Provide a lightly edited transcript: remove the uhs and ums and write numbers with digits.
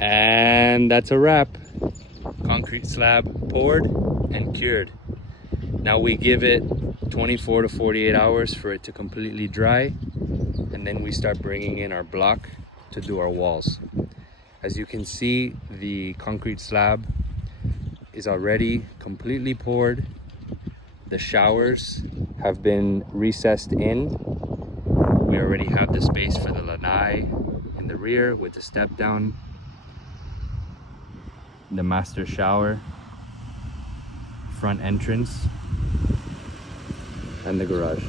And that's a wrap. Concrete slab poured and cured. Now we give it 24 to 48 hours for it to completely dry, and then we start bringing in our block to do our walls. As you can see, the concrete slab is already completely poured. The showers have been recessed in. We already have the space for the lanai in the rear with the step down, the master shower, front entrance, and the garage.